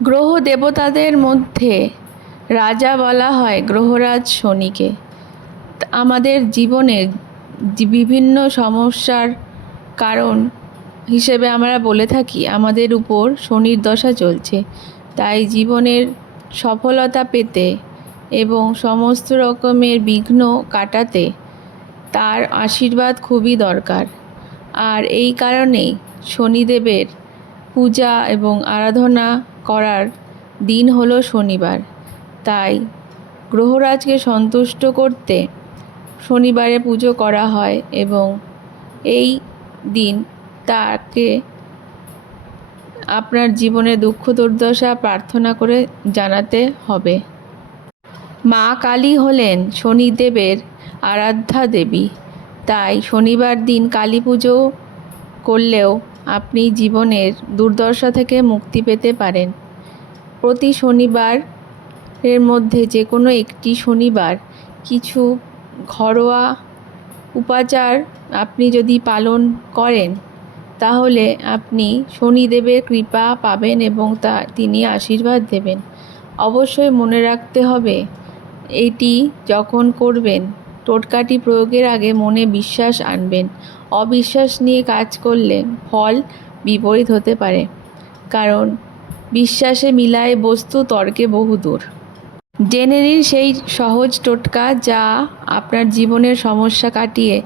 গ্রহ দেবতাদের মধ্যে রাজা বলা হয় গ্রহরাজ শনিকে। আমাদের জীবনের বিভিন্ন সমস্যার কারণ হিসেবে আমরা বলে থাকি আমাদের উপর শনির দশা চলছে। তাই জীবনের সফলতা পেতে এবং সমস্ত রকমের বিঘ্ন কাটাতে তার আশীর্বাদ খুবই দরকার। আর এই কারণেই শনিদেবের পূজা এবং আরাধনা করার দিন হলো শনিবার। তাই গ্রহরাজকে সন্তুষ্ট করতে শনিবারে পুজো করা হয় এবং এই দিন তাকে আপনার জীবনে দুঃখ দুর্দশা প্রার্থনা করে জানাতে হবে। মা কালী হলেন শনিদেবের আরাধ্যা দেবী। তাই শনিবার দিন কালী পুজো করলেও আপনি জীবনের দুর্দশা থেকে মুক্তি পেতে পারেন। প্রতি শনিবারের মধ্যে যে কোনো একটি শনিবার কিছু ঘরোয়া উপাচার আপনি যদি পালন করেন তাহলে আপনি শনিদেবের কৃপা পাবেন এবং তিনি আশীর্বাদ দেবেন। অবশ্যই মনে রাখতে হবে, এটি যখন করবেন টোটকাটি প্রয়োগের আগে মনে বিশ্বাস আনবেন। অবিশ্বাস নিয়ে কাজ করলে ফল বিপরীত হতে পারে, কারণ বিশ্বাসে মিলায় বস্তু তর্কে বহুদূর। জেনে নিন সেই সহজ টোটকা যা আপনার জীবনের সমস্যা কাটিয়ে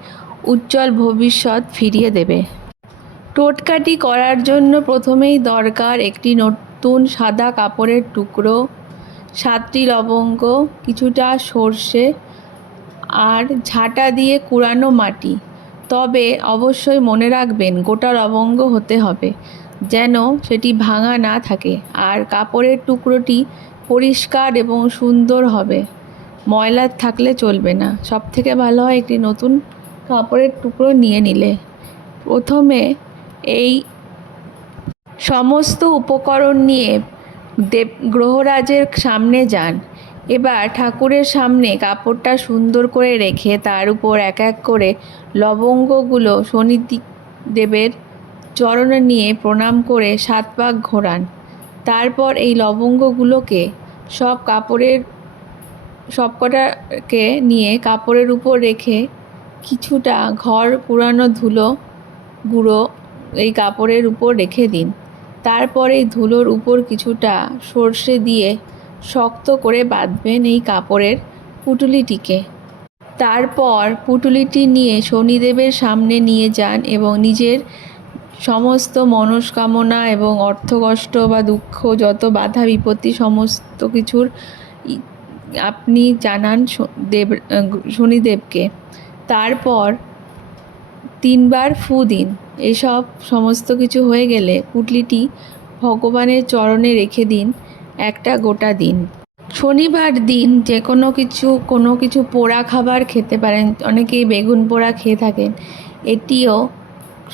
উজ্জ্বল ভবিষ্যৎ ফিরিয়ে দেবে। টোটকাটি করার জন্য প্রথমেই দরকার একটি নতুন সাদা কাপড়ের টুকরো, 7টি লবঙ্গ, কিছুটা সর্ষে আর ঝাঁটা দিয়ে কুড়ানো মাটি। তবে অবশ্যই মনে রাখবেন গোটা লবঙ্গ হতে হবে, যেন সেটি ভাঙা না থাকে। আর কাপড়ের টুকরোটি পরিষ্কার এবং সুন্দর হবে, ময়লা থাকলে চলবে না। সবথেকে ভালো হয় একটি নতুন কাপড়ের টুকরো নিয়ে নিলে। প্রথমে এই সমস্ত উপকরণ নিয়ে গ্রহরাজের সামনে যান। এবার ঠাকুরের সামনে কাপড়টা সুন্দর করে রেখে তার উপর এক এক করে লবঙ্গগুলো শনিদেবের চরণে নিয়ে প্রণাম করে 7 পাক ঘোরান। তারপর এই লবঙ্গগুলোকে সবকটাকে নিয়ে কাপড়ের উপর রেখে কিছুটা ঘর পুরানো ধুলো গুঁড়ো এই কাপড়ের উপর রেখে দিন। তারপর এই ধুলোর উপর কিছুটা সর্ষে দিয়ে শক্ত করে বাঁধবেন এই কাপড়ের পুঁটুলিটিকে। তারপর পুঁটুলিটি নিয়ে শনিদেবের সামনে নিয়ে যান এবং নিজের সমস্ত মনস্কামনা এবং অর্থকষ্ট বা দুঃখ, যত বাধা বিপত্তি সমস্ত কিছুর আপনি জানান শনিদেবকে। তারপর 3 বার ফু দিন। এসব সমস্ত কিছু হয়ে গেলে পুঁটলিটি ভগবানের চরণে রেখে দিন একটা গোটা দিন। শনিবার দিন যে কোনো কিছু পোড়া খাবার খেতে পারেন। অনেকেই বেগুন পোড়া খেয়ে থাকেন, এটিও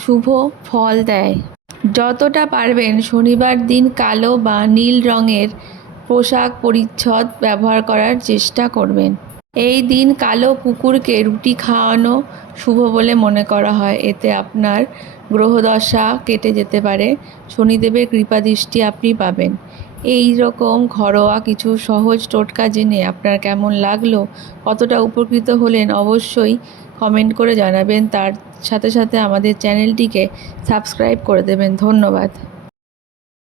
শুভ ফল দেয়। যতটা পারবেন শনিবার দিন কালো বা নীল রঙের পোশাক পরিচ্ছদ ব্যবহার করার চেষ্টা করবেন। এই দিন কালো কুকুরকে রুটি খাওয়ানো শুভ বলে মনে করা হয়। এতে আপনার গ্রহদশা কেটে যেতে পারে, শনিদেবের কৃপাদৃষ্টি আপনি পাবেন। এই রকম ঘরোয়া কিছু সহজ টোটকা জেনে আপনার কেমন লাগলো, কতটা উপকৃত হলেন, অবশ্যই কমেন্ট করে জানাবেন। তার সাথে সাথে আমাদের চ্যানেলটিকে সাবস্ক্রাইব করে দেবেন। ধন্যবাদ।